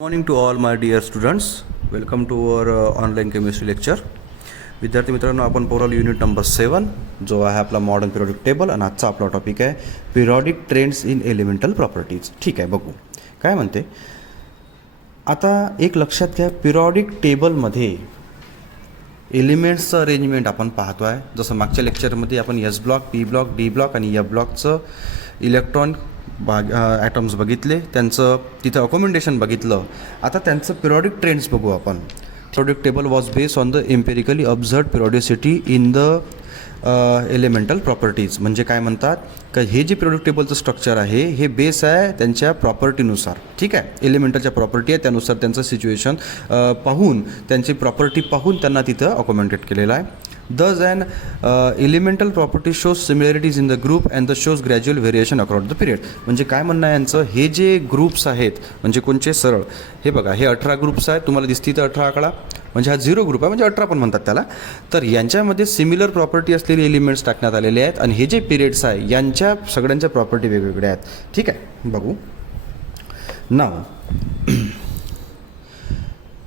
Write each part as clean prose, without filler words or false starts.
Morning to all my dear students, welcome to our online chemistry lecture. विद्यार्थी मित्रांनो, आपण पोरल unit number 7 जो आहे आपला मॉडर्न पिरियडिक टेबल, आणि आजचा आपला टॉपिक आहे periodic trends in elemental properties. ठीक आहे, बघू काय म्हणते. आता एक लक्षात घ्या, पिरियडिक टेबलमध्ये एलिमेंट्सचं अरेंजमेंट आपण पाहतो आहे. जसं मागच्या लेक्चरमध्ये आपण S block, P block, D block आणि एफ ब्लॉकचं इलेक्ट्रॉन ॲटम्स बघितले, त्यांचं तिथं अकोमेंडेशन बघितलं. आता त्यांचं पिरियडिक ट्रेंड्स बघू आपण. Periodic table was based on the empirically observed periodicity in the elemental properties. म्हणजे काय म्हणतात का, हे जे पिरियडिक टेबलचं स्ट्रक्चर आहे हे बेस आहे त्यांच्या प्रॉपर्टीनुसार. ठीक आहे, एलिमेंटलच्या प्रॉपर्टी आहे त्यानुसार त्यांचं सिच्युएशन पाहून, त्यांची प्रॉपर्टी पाहून त्यांना तिथं अकोमेंडेट केलेलं आहे. Thus an elemental property shows similarities in the group and the shows gradual variation across the period. म्हणजे काय म्हणणं आहे यांचं, हे जे ग्रुप्स आहेत म्हणजे कोणचे सरळ, हे बघा हे 18 ग्रुप्स आहेत, तुम्हाला दिसती तर 18 आकडा, म्हणजे हा 0 ग्रुप आहे, म्हणजे 18 पण म्हणतात त्याला. तर यांच्यामध्ये सिमिलर प्रॉपर्टी असलेले एलिमेंट्स टाकण्यात आलेले आहेत, आणि हे जे पिरियड्स आहे यांच्या सगळ्यांच्या प्रॉपर्टी वेगवेगळ्या आहेत. ठीक आहे, बघू नाव.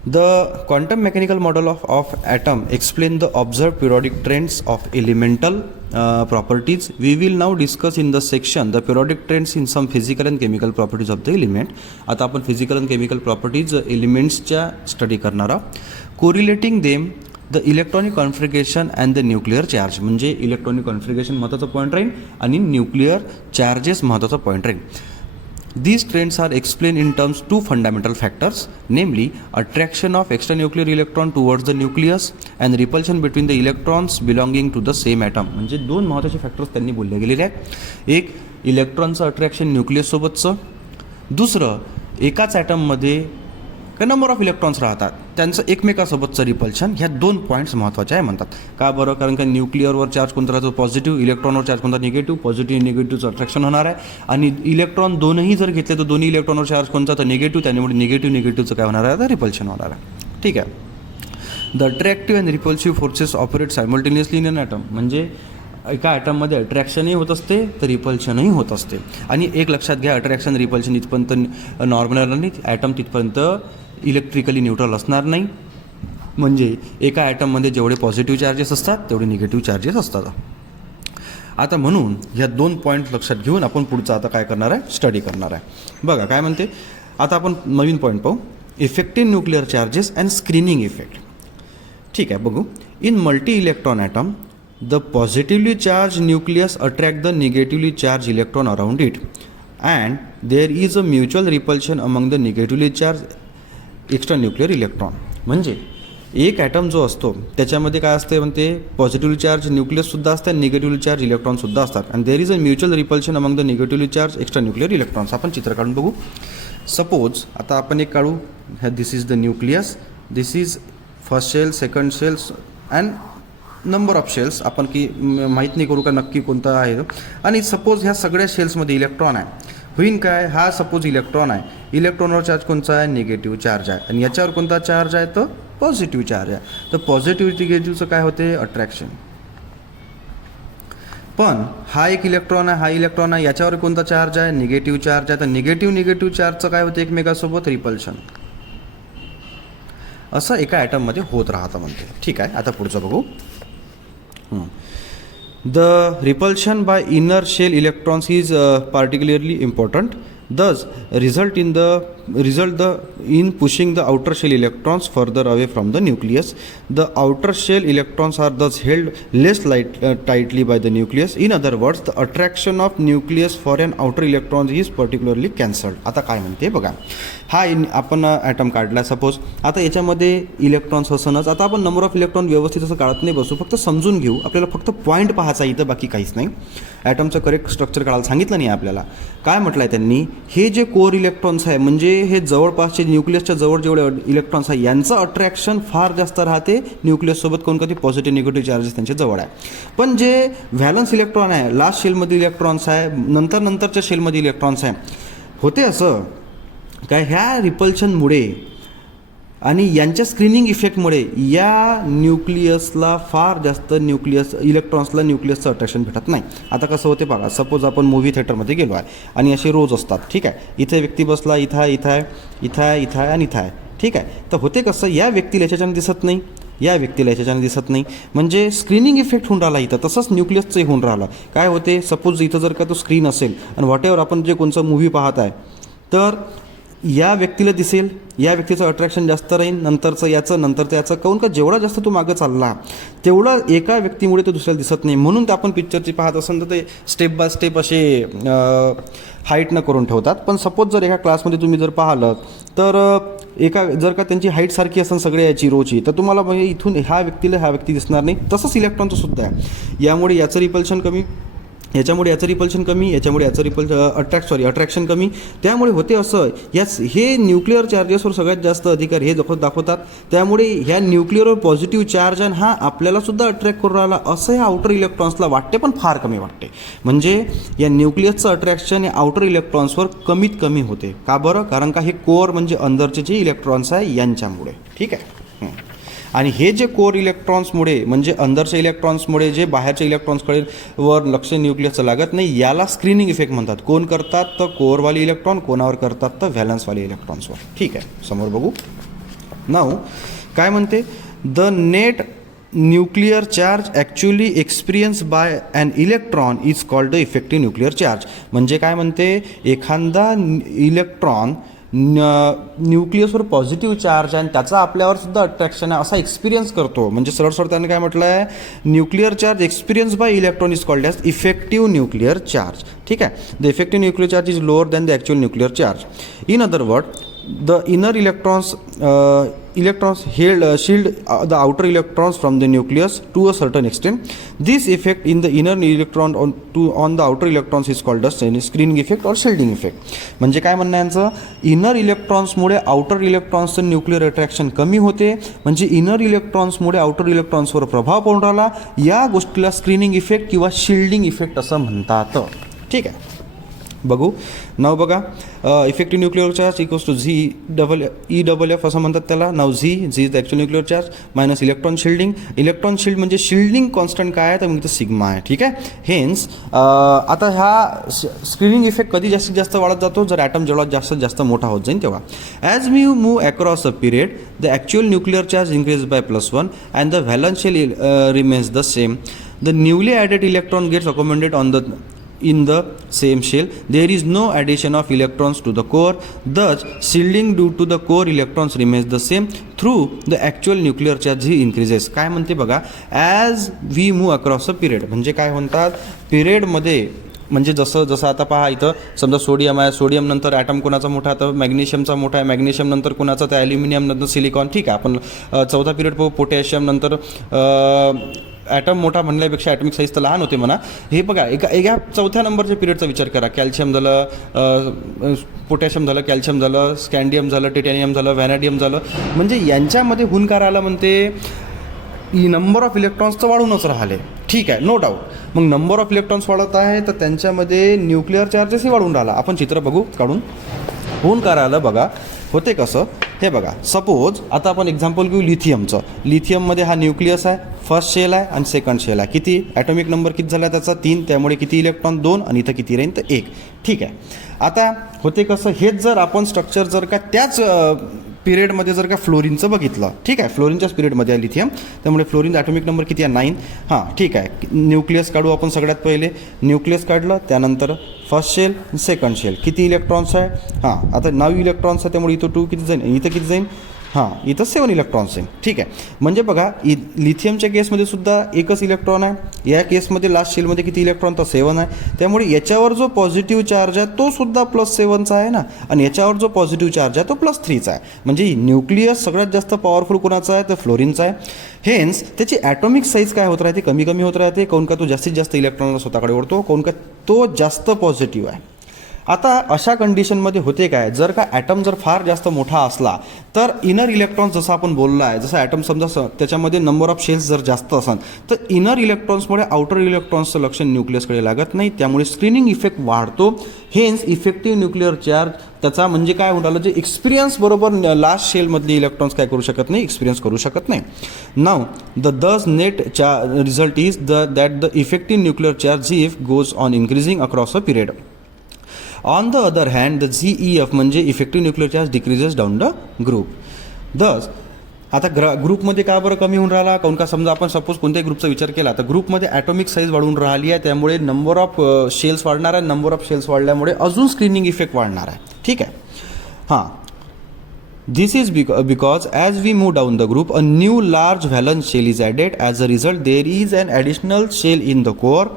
The quantum mechanical model of atom explain the observed periodic trends of elemental properties. We will now discuss in the section the periodic trends in some physical and chemical properties of the element. आता आपण physical आणि chemical properties एलिमेंट्सच्या study करणार आहोत. Correlating them the electronic configuration and the nuclear charge. म्हणजे electronic configuration महत्त्वाचा point राहील आणि nuclear charges महत्त्वाचा पॉईंट राहील. These trends are explained in terms two fundamental factors, namely attraction of extranuclear electron towards the nucleus and repulsion between the electrons belonging to the same atom. म्हणजे दोन महत्त्वाचे factors त्यांनी बोलले गेलेले आहेत. एक इलेक्ट्रॉनचं अट्रॅक्शन न्यूक्लियससोबतचं, दुसरं एकाच ॲटममध्ये नंबर ऑफ इलेक्ट्रॉन्स राहतात त्यांचं एकमेकासोबतचं रिपल्शन. ह्या दोन पॉईंट्स महत्त्वाचे आहे म्हणतात. का बरं? कारण का न्यूक्लिअरवर चार्ज कोणता राहतो पॉझिटिव्ह, इलेक्ट्रॉनवर चार्ज कोणता निगेटिव्ह. पॉझिटिव्ह निगेटिव्हचं अट्रॅक्शन होणार आहे, आणि इलेक्ट्रॉन दोनही जर घेतले तर दोन्ही इलेक्ट्रॉनवर चार्ज कोणता तर निगेटिव्ह, त्यामुळे निगेटिव्हचं काय होणार आहे तर रिपल्शन होणार आहे. ठीक आहे. The attractive and repulsive forces operate simultaneously in an atom. म्हणजे एका ॲटममध्ये अट्रॅक्शनही होत असते तर रिपल्शनही होत असते. आणि एक लक्षात घ्या, अट्रॅक्शन रिपल्शन इथपर्यंत नॉर्मल राहणार नाही, ॲटम तिथपर्यंत इलेक्ट्रिकली न्यूट्रल असणार नाही. म्हणजे एका ॲटममध्ये जेवढे पॉझिटिव्ह चार्जेस असतात तेवढे निगेटिव्ह चार्जेस असतात. आता म्हणून ह्या दोन पॉईंट लक्षात घेऊन आपण पुढचं आता काय करणार आहे, स्टडी करणार आहे. बघा काय म्हणते. आता आपण नवीन पॉईंट पाहू, effective nuclear charges and screening effect. ठीक आहे, बघू. In multi electron atom the positively charge nucleus attract the negatively charge electron around it, and there is a mutual repulsion among the negatively charge extra nuclear electron. म्हणजे एक item जो असतो त्याच्यामध्ये काय असते म्हणते, पॉझिटिव्हली चार्ज न्यूक्लियससुद्धा असतात, negatively charge इलेक्ट्रॉनसुद्धा असतात, आणि there is a mutual repulsion among the negatively charge extra nuclear electrons. आपण चित्र काढून बघू. सपोज आता आपण एक काढू, this is the nucleus, this is first shell, second shells and number of shells. आपण की माहीत नाही करू का नक्की कोणता आहे. आणि सपोज ह्या सगळ्या शेल्समध्ये इलेक्ट्रॉन आहे. होईन काय, हा सपोज इलेक्ट्रॉन आहे, इलेक्ट्रॉनवर चार्ज कोणता आहे निगेटिव्ह चार्ज आहे, आणि याच्यावर कोणता चार्ज आहे तर पॉझिटिव्ह चार्ज आहे. तर पॉझिटिव्ह निगेटिव्हचं काय होते अट्रॅक्शन. पण हा एक इलेक्ट्रॉन आहे, हा इलेक्ट्रॉन आहे, याच्यावर कोणता चार्ज आहे निगेटिव्ह चार्ज आहे, तर निगेटिव्ह चार्जचं काय होते एकमेकासोबत रिपल्शन. असं एका ॲटममध्ये होत राहतं म्हणते. ठीक आहे, आता पुढचं बघू. The repulsion by inner shell electrons is particularly important. Thus, result in pushing the outer shell electrons further away from the nucleus. The outer shell electrons are thus held less tightly by the nucleus. In other words, the attraction of nucleus for an outer electron is particularly cancelled. आता काय म्हणते बघा. हा आपण item काढला suppose. आता याच्यामध्ये electrons असणंच. आता आपण नंबर ऑफ इलेक्ट्रॉन व्यवस्थित असं काढत नाही बसू, फक्त समजून घेऊ. आपल्याला फक्त पॉईंट पाहायचा इथं, बाकी काहीच नाही. ॲटमचं करेक्ट स्ट्रक्चर काढायला सांगितलं नाही आपल्याला. काय म्हटलं आहे त्यांनी, हे जे कोर इलेक्ट्रॉन्स आहे म्हणजे हे जवळपासचे न्यूक्लियसच्या जवळ जेवढे इलेक्ट्रॉन्स आहे यांचं अट्रॅक्शन फार जास्त राहते न्यूक्लियससोबत. कोण कधी पॉझिटिव्ह निगेटिव्ह चार्जेस त्यांच्या जवळ आहे. पण जे व्हॅलन्स इलेक्ट्रॉन आहे, लास्ट शेलमध्ये इलेक्ट्रॉन्स आहे, नंतरच्या शेलमध्ये इलेक्ट्रॉन्स आहे, होते असं काय ह्या रिपल्शनमुळे आणि यांच्या स्क्रीनिंग इफेक्टमुळे या न्यूक्लियसला फार जास्त इलेक्ट्रॉन्सला न्यूक्लियसचं अट्रॅक्शन भेटत नाही. आता कसं होते बघा, सपोज आपण मूव्ही थिएटरमध्ये गेलो आहे आणि असे रोज असतात, ठीक आहे, इथे व्यक्ती बसला, इथं आहे, इथं आहे, इथं आहे, इथं आहे आणि इथं आहे, ठीक आहे. तर होते कसं, या व्यक्तीला याच्याच्याने दिसत नाही, या व्यक्तीला याच्याच्याने दिसत नाही, म्हणजे स्क्रीनिंग इफेक्ट होऊन राहिला इथं. तसंच न्यूक्लियसचंही होऊन राहिलं. काय होते, सपोज इथं जर का तो स्क्रीन असेल आणि व्हॉटेवर आपण जे कोणचं मूव्ही पाहत आहे, तर या व्यक्तीला दिसेल, या व्यक्तीचं अट्रॅक्शन जास्त राहील, नंतरचं याचं काहून का जेवढा जास्त तो मागं चालला तेवढा एका व्यक्तीमुळे तो दुसऱ्याला दिसत नाही. म्हणून तर आपण पिक्चरची पाहत असेल तर ते स्टेप बाय स्टेप असे हाईटनं करून ठेवतात. पण सपोज जर एका क्लासमध्ये तुम्ही जर पाहिलं तर जर का त्यांची हाईट सारखी असेल सगळ्या याची रोची, तर तुम्हाला म्हणजे इथून ह्या व्यक्ती दिसणार नाही. तसंच इलेक्ट्रॉनचं सुद्धा आहे. यामुळे याचं रिपल्शन कमी, याच्यामुळे याचं रिपल्शन कमी, याच्यामुळे याचं अट्रॅक्शन कमी. त्यामुळे होते असं, हे न्यूक्लिअर चार्जेसवर सगळ्यात जास्त अधिकार हे दाखवतात. त्यामुळे ह्या न्यूक्लिअरवर पॉझिटिव्ह चार्ज आणि हा आपल्यालासुद्धा अट्रॅक्ट करून राहिला असं ह्या आउटर इलेक्ट्रॉन्सला वाटते, पण फार कमी वाटते. म्हणजे या न्यूक्लियसचं अट्रॅक्शन या आउटर इलेक्ट्रॉन्सवर कमीत कमी होते. का बरं? कारण का हे कोअर म्हणजे अंदरचे जे इलेक्ट्रॉन्स आहे यांच्यामुळे, ठीक आहे. आणि हे जे कोर इलेक्ट्रॉन्समुळे म्हणजे अंदरच्या इलेक्ट्रॉन्समुळे जे बाहेरच्या इलेक्ट्रॉन्सकडे वर लक्ष न्यूक्लियसचं लागत नाही, याला स्क्रीनिंग इफेक्ट म्हणतात. कोण करतात? तर कोअरवाले इलेक्ट्रॉन. कोणावर करतात? तर व्हॅलन्सवाले इलेक्ट्रॉन्सवर, ठीक आहे. समोर बघू. नाऊ काय म्हणते, the net nuclear charge actually experience by an electron is called the effective nuclear charge. म्हणजे काय म्हणते, एखादा इलेक्ट्रॉन न्यूक्लियसवर पॉझिटिव्ह चार्ज आणि त्याचा आपल्यावर सुद्धा अट्रॅक्शन आहे असा एक्सपिरियन्स करतो. म्हणजे सरळ त्याने काय म्हटलं आहे, nuclear charge experience bye electron is called as effective nuclear charge, ठीक आहे. The effective nuclear charge is lower than the actual nuclear charge. In other word, the inner electrons shield the outer electrons from the nucleus to a certain extent. This effect in the inner electron on the outer electrons is called as screening effect or shielding effect. म्हणजे काय म्हणणं यांचं, inner इलेक्ट्रॉन्समुळे outer इलेक्ट्रॉन्सचं nuclear attraction कमी होते. म्हणजे inner इलेक्ट्रॉन्समुळे outer इलेक्ट्रॉन्सवर प्रभाव पडून राहिला. या गोष्टीला स्क्रीनिंग इफेक्ट किंवा शिल्डिंग इफेक्ट असं म्हणतात, ठीक आहे. बघू. नाव बघा, effective nuclear charge equals to EFF असं म्हणतात त्याला. नाव Z is the actual nuclear charge minus electron shielding. Electron shield म्हणजे शिल्डिंग कॉन्स्टंट काय आहे, तर मग इथं सिग्मा आहे, ठीक आहे. हेन्स आता हा स्क्रीनिंग इफेक्ट कधी जास्तीत जास्त वाढत जातो, जर ॲटम जेवढा जास्त मोठा होत जाईल तेव्हा. As we move across a period the actual nuclear charge increase by +1 and the valence shell remains the same. The newly added electron gets accommodated in the same shell. There is no addition of electrons to the core. Thus shielding due to the core electrons remains the same through the actual nuclear charge increases. काय म्हणते बघा, as we move across a period. म्हणजे काय म्हणतात, पिरियडमध्ये म्हणजे जसं आता पहा, इथं समजा सोडियम आहे, सोडियम नंतर ॲटम कोणाचा मोठा, तर मॅग्नेशियमचा मोठा आहे, मॅग्नेशियम नंतर कोणाचा, तर ॲल्युमिनियम नंतर सिलिकॉन, ठीक आहे. आपण चौथा पिरियड पाहू, पोटॅशियम नंतर ॲटम मोठा म्हणल्यापेक्षा ॲटमिक साईज तर लहान होते म्हणा. हे बघा, एका चौथ्या नंबरच्या पिरियडचा विचार करा. कॅल्शियम झालं, पोटॅशियम झालं, कॅल्शियम झालं, स्कँडियम झालं, टिटॅनियम झालं, व्हॅनॅडियम झालं. म्हणजे यांच्यामध्ये होऊन काय राहिलं म्हणते, नंबर ऑफ इलेक्ट्रॉन्स तर वाढूनच राहिले, ठीक आहे, नो डाऊट. मग नंबर ऑफ इलेक्ट्रॉन्स वाढत आहे तर त्यांच्यामध्ये न्यूक्लिअर चार्जेसही वाढून राहिला. आपण चित्र बघू काढून. होऊन काय राहिलं बघा, होते कसं, हे बघा. सपोज आता आपण एक्झाम्पल घेऊ लिथियमचं. लिथियममध्ये हा न्यूक्लियस आहे, फर्स्ट शेल आहे आणि सेकंड शेल आहे. किती ॲटॉमिक नंबर किती झाला त्याचा, 3. त्यामुळे किती इलेक्ट्रॉन, 2. आणि इथं किती राहील, तर 1, ठीक आहे. आता होते कसं, हेच जर आपण स्ट्रक्चर जर का त्याच पिरियडमध्ये जर का फ्लोरिनचं बघितलं, ठीक आहे, फ्लोरिनच्याच पिरियडमध्ये आहे लिथियम, त्यामुळे फ्लोरिन ॲटॉमिक नंबर किती आहे, 9. हां, ठीक आहे. न्यूक्लियस काढू आपण. सगळ्यात पहिले न्यूक्लियस काढलं, त्यानंतर फर्स्ट शेल, सेकंड शेल, किती इलेक्ट्रॉन्स आहे, हां, आता 9 इलेक्ट्रॉन्स आहे, त्यामुळे इथं 2 किती जाईल, इथं किती जाईल, हां, इथं 7 इलेक्ट्रॉन्स आहे, ठीक आहे. म्हणजे बघा, लिथियमच्या केसमध्ये सुद्धा एकच इलेक्ट्रॉन आहे. या केसमध्ये लास्ट शेलमध्ये किती इलेक्ट्रॉन, तर 7 आहे. त्यामुळे याच्यावर जो पॉझिटिव्ह चार्ज आहे तो सुद्धा +7चा आहे ना, आणि याच्यावर जो पॉझिटिव्ह चार्ज आहे तो +3चा आहे. म्हणजे न्यूक्लियस सगळ्यात जास्त पॉवरफुल कोणाचा आहे, तर फ्लोरिनचा आहे. हेन्स त्याची ॲटॉमिक साईज काय होत राहते, कमी होत राहते. काऊन का तो जास्तीत जास्त इलेक्ट्रॉनला स्वतःकडे ओढतो, काऊन का तो जास्त पॉझिटिव्ह आहे. आता अशा कंडिशनमध्ये होते काय, जर का ॲटम जर फार जास्त मोठा असला तर इनर इलेक्ट्रॉन्स जसं आपण बोललो आहे, जसं ॲटम समजा त्याच्यामध्ये नंबर ऑफ शेल्स जर जास्त असेल तर इनर इलेक्ट्रॉन्समुळे आउटर इलेक्ट्रॉन्सचं लक्ष न्यूक्लियसकडे लागत नाही, त्यामुळे स्क्रीनिंग इफेक्ट वाढतो. हेन्स इफेक्टिव्ह न्यूक्लिअर चार्ज त्याचा म्हणजे काय होऊन राहिलं, जे एक्सपिरियन्स बरोबर लास्ट शेलमधले इलेक्ट्रॉन्स काय करू शकत नाही, एक्सपिरियन्स करू शकत नाही. नाव दस net result is that the effective nuclear charge ZEF goes on increasing across a period. On the other hand the ZEF म्हणजे effective nuclear charge decreases down the group. दस आता ग्रुपमध्ये का बरं कमी होऊन राहिला, काऊन का समजा आपण सपोज कोणत्याही ग्रुपचा विचार केला तर ग्रुपमध्ये ॲटॉमिक साईज वाढून राहिली आहे, त्यामुळे नंबर ऑफ शेल्स वाढणार आहे. नंबर ऑफ शेल्स वाढल्यामुळे अजून स्क्रीनिंग इफेक्ट वाढणार आहे. ठीक आहे. हां, this is because as we move down the group a new large valence shell is added. As a result there is an additional shell in the core.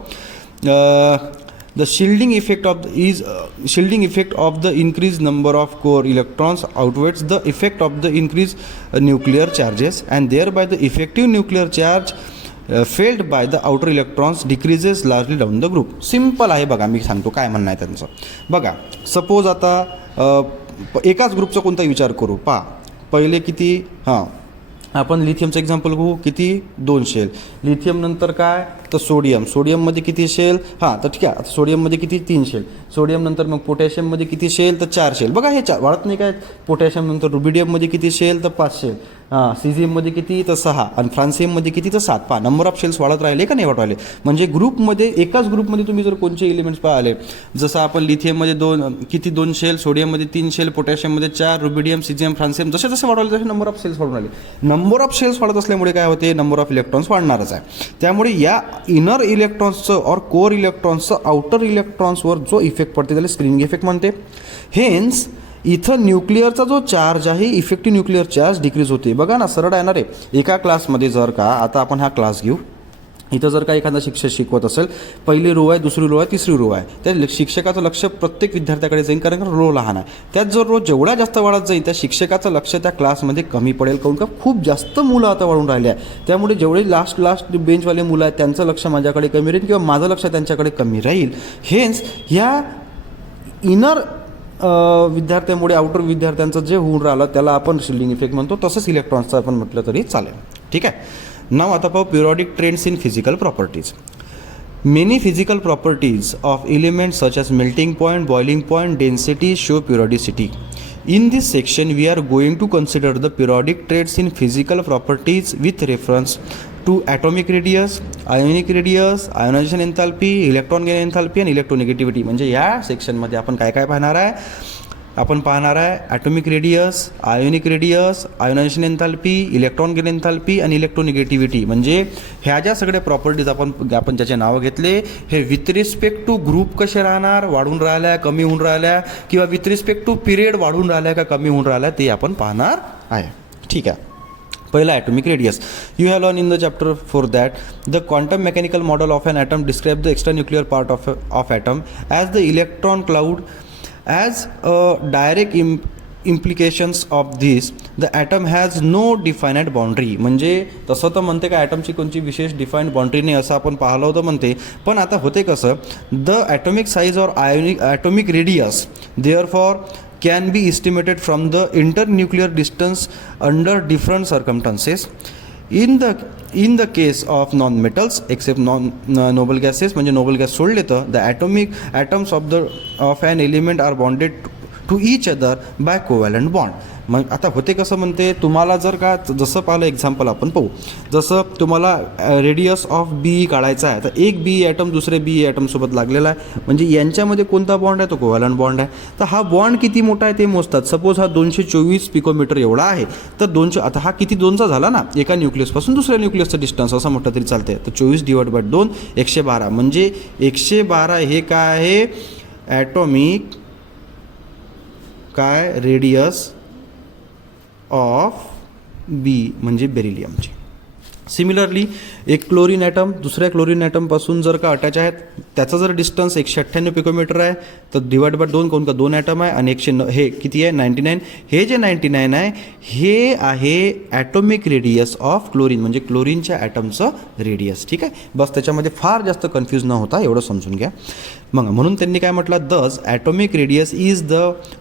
The shielding effect of the increased number of core electrons outweighs the effect of the increased nuclear charges, and thereby the effective nuclear charge felt by the outer electrons decreases largely down the group. Simple आहे बघा, मी सांगतो काय म्हणणं आहे त्यांचं. बघा suppose आता एकाच ग्रुपचा कोणता विचार करू. पहा पहिले किती, हां आपण लिथियमचं एक्झाम्पल घेऊ, किती 2 शेल. लिथियम नंतर काय तर सोडियममध्ये किती शेल, हां तर ठीक आहे, आता सोडियममध्ये किती 3 शेल. सोडियम नंतर मग पोटॅशियममध्ये किती शेल तर 4 शेल. बघा हे वाढत नाही काय. पोटॅशियम नंतर रुबिडियममध्ये किती शेल तर 5 शेल. हां सीझियममध्ये किती तर 6 आणि फ्रान्सियममध्ये किती तर 7. पहा नंबर ऑफ शेल्स वाढत राहिले का नाही वाढत राहिले. म्हणजे ग्रुपमध्ये एकाच ग्रुपमध्ये तुम्ही जर कोणते एलिमेंट्स पाहिले, जसं आपण लिथियममध्ये 2 शेल, सोडियममध्ये 3 शेल, पोटॅशियममध्ये 4, रुबिडियम, सीझियम, फ्रान्सियम जसे जसे वाढवले तसे नंबर ऑफ शेल्स वाढून राहिले. नंबर ऑफ शेल्स वाढत असल्यामुळे काय होते, नंबर ऑफ इलेक्ट्रॉन्स वाढणारच आहे. त्यामुळे या इनर इलेक्ट्रॉन्सचं और कोर इलेक्ट्रॉन्सचं आउटर इलेक्ट्रॉन्सवर जो इफेक्ट पडते त्याला स्क्रीनिंग इफेक्ट म्हणते. हेन्स इथं न्यूक्लिअरचा जो चार्ज आहे, इफेक्टिव्ह न्यूक्लिअर चार्ज डिक्रीज होते. बघा ना सरळ येणार आहे. एका क्लासमध्ये जर का आता आपण हा क्लास घेऊ, इथं जर का एखादा शिक्षक शिकवत असेल, पहिली रो आहे, दुसरी रो आहे, तिसरी रो आहे, त्या शिक्षकाचं लक्ष प्रत्येक विद्यार्थ्याकडे जाईल, कारण रो लहान आहे. त्यात जर रो जेवढा जास्त वाढत जाईल त्या शिक्षकाचं लक्ष त्या क्लासमध्ये कमी पडेल, काऊन का खूप जास्त मुलं आता वाढून राहिले आहे. त्यामुळे जेवढे लास्ट बेंचवाले मुलं आहेत त्यांचं लक्ष माझ्याकडे कमी राहील किंवा माझं लक्ष त्यांच्याकडे कमी राहील. हेन्स ह्या इनर विद्यार्थ्यामुळे आउटर विद्यार्थ्यांचं जे होऊन राहिलं त्याला आपण शिल्डिंग इफेक्ट म्हणतो. तसंच इलेक्ट्रॉन्सचं आपण म्हटलं तरी चालेल. ठीक आहे. नाव आता पाहू periodic trends in physical properties. Many physical properties of elements such as melting point, boiling point, density show periodicity. In this section we are going to consider the periodic traits in physical properties with reference to atomic radius, ionic radius, ionization enthalpy, electron gain enthalpy and electronegativity. म्हणजे या सेक्शनमध्ये आपण काय काय पाहणार आहे, आपण पाहणार आहे atomic radius, ionic radius, ionization enthalpy, electron gain enthalpy आणि इलेक्ट्रोनिगेटिव्हिटी. म्हणजे ह्या ज्या सगळ्या प्रॉपर्टीज आपण ज्याचे नावं घेतले हे विथ रिस्पेक्ट टू ग्रुप कसे राहणार, वाढून राहिल्या, कमी होऊन राहिल्या, किंवा विथ रिस्पेक्ट टू पिरियड वाढून राहिल्या का कमी होऊन राहिल्या ते आपण पाहणार आहे. ठीक आहे. पहिला atomic radius. You have learn in the chapter for that the quantum mechanical model of an atom describe the extra nuclear part of atom as the electron cloud. As a direct implications of this, the atom has no definite boundary. म्हणजे तसं तर म्हणते का ॲटमची कोणची विशेष defined boundary नाही असं आपण पाहिलं होतं म्हणते. पण आता होते कसं, द ॲटॉमिक साईज और atomic radius therefore can be estimated from the internuclear distance under different circumstances. In the case of non-metals except noble gases म्हणजे noble gas सोडले तर the atoms of an element are bonded to each other by covalent bond. मग आता होते कसं म्हणते, तुम्हाला जर का जसं पाहिलं एक्झाम्पल आपण पाहू, जसं तुम्हाला रेडियस ऑफ बी काढायचा आहे तर एक बी ॲटम दुसरे बी ॲटमसोबत लागलेला आहे, म्हणजे यांच्यामध्ये कोणता बॉन्ड आहे तो कोव्हॅलंट बॉन्ड आहे. तर हा बॉन्ड किती मोठा आहे ते मोजतात. सपोज हा 224 पिकोमीटर एवढा आहे तर 200, आता हा किती 2चा झाला ना, एका न्यूक्लियसपासून दुसऱ्या न्यूक्लियसचं डिस्टन्स असं म्हटलं तरी चालते. तर 24/2 112 म्हणजे 112 हे काय आहे, ॲटॉमिक काय रेडियस ऑफ बी म्हणजे बेरिलियमची. सिमिलरली एक क्लोरीन ॲटम दुसऱ्या क्लोरीन ॲटमपासून जर का अटॅच आहेत, त्याचा जर डिस्टन्स 198 पिकोमीटर आहे तर डिवाइड/2 कोण का 2 ॲटम आहे आणि 109 हे किती आहे 99. हे जे 99 आहे हे आहे ॲटॉमिक रेडियस ऑफ क्लोरीन म्हणजे क्लोरीनच्या ॲटमचं रेडियस. ठीक आहे. बस त्याच्यामध्ये फार जास्त कन्फ्यूज न होता एवढं समजून घ्या. म्हणून त्यांनी काय म्हटलं, thus atomic radius is the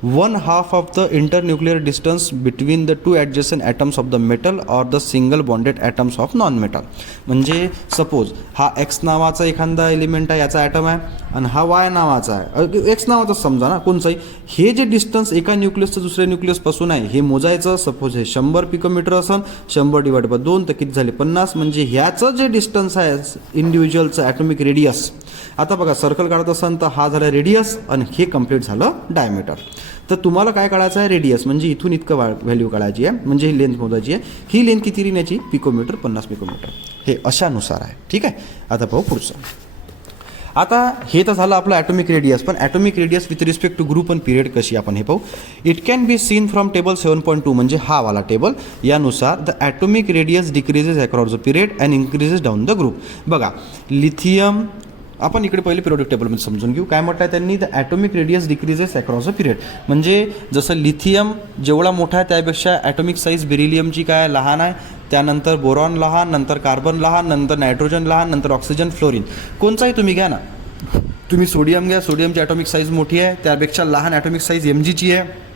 1/2 of the internuclear distance between the two adjacent atoms of the metal or the single bonded atoms of non metal. म्हणजे सपोज हा एक्स नावाचा एखादा एलिमेंट आहे, याचा ॲटम आहे, आणि हा वाय नावाचा आहे, एक्स नावाचाच समजा ना कोणचाही. हे जे डिस्टन्स एका न्यूक्लियसचं दुसऱ्या न्यूक्लियसपासून आहे हे मोजायचं. सपोज हे 100 पिकोमीटर असेल, 100 डिवाइड बाय 2 तर किती झाले 50. म्हणजे ह्याचं जे डिस्टन्स आहे इंडिव्हिज्युअलचं ॲटॉमिक रेडियस. आता बघा सर्कल काढत असाल तर हा झाला रेडियस आणि हे कम्प्लीट झालं डायमीटर. तर तुम्हाला काय काढायचं आहे, रेडियस म्हणजे इथून इतकं व्हॅल्यू काढायची आहे, म्हणजे ही लेंथ मोजायची आहे. ही लेंथ किती येण्याची, पिकोमीटर, 50 पिकोमीटर, हे अशानुसार आहे. ठीक आहे. आता पाहू पुढचं. आता हे तर झालं आपलं ॲटॉमिक रेडियस. पण atomic radius with respect to group आणि पिरियड कशी आपण हे पाहू. It can be seen from table 7.2 म्हणजे हा वाला टेबल. यानुसार the atomic radius decreases across the period and increases down the group. बघा लिथियम, आपण इकडे पहिले पिरियोडिक टेबलमध्ये समजून घेऊ. काय म्हटलं आहे त्यांनी, the atomic radius decreases across the period. म्हणजे जसं लिथियम जेवढा मोठा आहे त्यापेक्षा ॲटॉमिक साईज बेरिलियमची काय लहान आहे. त्यानंतर बोरॉन लहान, नंतर कार्बन लहान, नंतर नायट्रोजन लहान, नंतर ऑक्सिजन, फ्लोरीन. कोणचाही तुम्ही घ्या ना, तुम्ही सोडियम घ्या, सोडियमची ॲटॉमिक साईज मोठी आहे, त्यापेक्षा लहान ॲटॉमिक साईज Mgची आहे.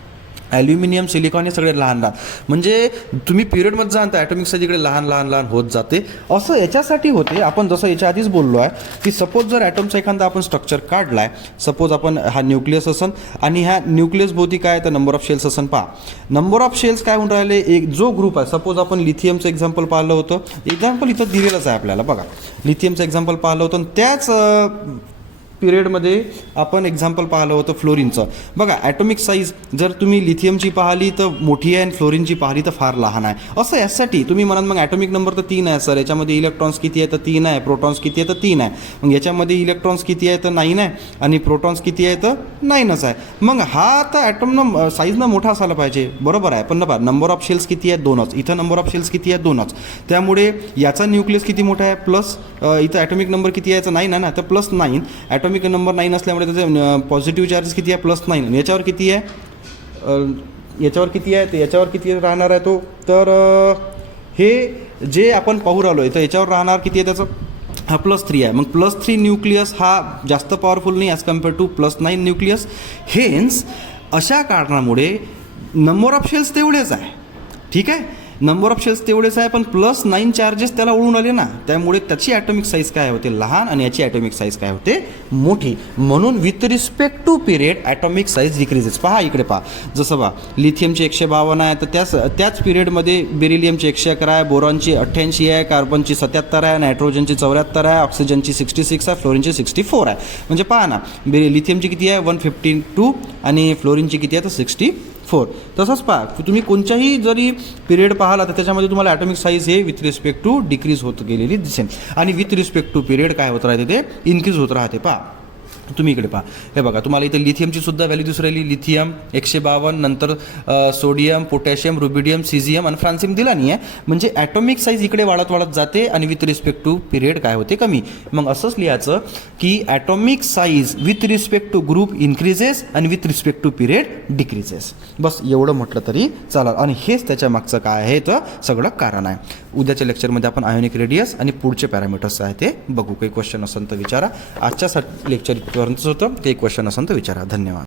ॲल्युमिनियम, सिलिकॉन हे सगळे लहान लहान. म्हणजे तुम्ही पिरियडमध्ये जाल तर ॲटॉमिक साईज इकडे लहान लहान लहान होत जाते. असं याच्यासाठी होते, आपण जसं याच्या आधीच बोललो आहे की सपोज जर ॲटमचा एखादा आपण स्ट्रक्चर काढला आहे, सपोज आपण हा न्यूक्लियस असन आणि ह्या न्यूक्लियस भोवती काय तर नंबर ऑफ शेल्स असन. पहा नंबर ऑफ शेल्स काय होऊन राहिले, एक जो ग्रुप आहे, सपोज आपण लिथियमचं एक्झाम्पल पाहिलं होतं, एक्झाम्पल इथं दिलेलंच आहे आपल्याला. बघा लिथियमचं एक्झाम्पल पाहिलं होतं आणि त्याच पिरियडमध्ये आपण एक्झाम्पल पाहिलं होतं फ्लोरिनचं. बघा ॲटॉमिक साईज जर तुम्ही लिथियमची पाहिली तर मोठी आहे आणि फ्लोरिनची पाहिली तर फार लहान आहे. असं यासाठी तुम्ही म्हणाल मग ॲटॉमिक नंबर तर 3 आहे सर, याच्यामध्ये इलेक्ट्रॉन्स किती आहे तर 3 आहे, प्रोटॉन्स किती आहे तर 3 आहे. मग याच्यामध्ये इलेक्ट्रॉन्स किती आहे तर 9 आहे आणि प्रोटॉन्स किती आहे तर 9च आहे. मग हा तर ॲटमनं साईजनं मोठा असायला पाहिजे, बरोबर आहे. पण बघा नंबर ऑफ शेल्स किती आहे 2च, इथं नंबर ऑफ शेल्स किती आहे 2च. त्यामुळे याचा न्यूक्लियस किती मोठा आहे प्लस, इथं ॲटॉमिक नंबर किती आहे तर 9 आहे ना, तर +9. ॲटॉमिक नंबर 9 असल्यामुळे त्याचे पॉझिटिव्ह चार्जेस किती आहे +9. याच्यावर किती आहे, याच्यावर किती आहे तर याच्यावर किती राहणार आहे तो, तर हे जे आपण पाहू राहिलो आहे तर याच्यावर राहणार किती आहे त्याचं, हा +3 आहे. मग +3 न्यूक्लियस हा जास्त पॉवरफुल नाही as compare to +9 nucleus. Hence अशा कारणामुळे नंबर ऑफ शेल्स तेवढेच आहे. ठीक आहे, नंबर ऑफ शेल्स तेवढेच आहे, पण +9 चार्जेस त्याला उडून आले ना, त्यामुळे त्याची ॲटॉमिक साईज काय होते लहान आणि याची ॲटॉमिक साईज काय होते मोठी. म्हणून with respect to period atomic size decreases. पहा इकडे पहा, जसं पहा लिथियमची 152 आहे तर त्याच पिरियडमध्ये बेरिलियमची 111 आहे, बोरॉनची 88 आहे, कार्बनची 77 आहे, नायट्रोजनची 74 आहे, ऑक्सिजनची 66 आहे, फ्लोरिनची 64 आहे. म्हणजे पहा ना लिथियमची किती आहे 152 आणि फ्लोरिनची किती आहे तर 64. तसंच पहा तुम्ही कोणत्याही जरी पिरियड पाहिला तर त्याच्यामध्ये तुम्हाला ॲटॉमिक साईज हे विथ रिस्पेक्ट टू डिक्रीज होत गेलेली दिसेल आणि विथ रिस्पेक्ट टू पिरियड काय होत राहते ते इन्क्रीज होत राहते. पहा तुम्ही इकडे पहा, हे बघा तुम्हाला इथं लिथियमची सुद्धा व्हॅल्यू दिसून राहिली. लिथियम 152, नंतर सोडियम, पोटॅशियम, रुबिडियम, सिझियम आणि फ्रान्सियम दिला नाही आहे. म्हणजे ॲटॉमिक साईज इकडे वाढत वाढत जाते आणि विथ रिस्पेक्ट टू पिरियड काय होते कमी. मग असंच लिहायचं की atomic size with respect to group increases आणि with respect to period decreases. बस एवढं म्हटलं तरी चालेल. आणि हेच त्याच्या मागचं काय आहे तर सगळं कारण आहे. उद्याच्या लेक्चरमध्ये आपण आयोनिक रेडियस आणि पुढचे पॅरामीटर्स आहे ते बघू. काही क्वेश्चन असेल तर विचारा. आजच्या लेक्चर पर्यंतच होतं, काही क्वेश्चन असेल तर विचारा. धन्यवाद.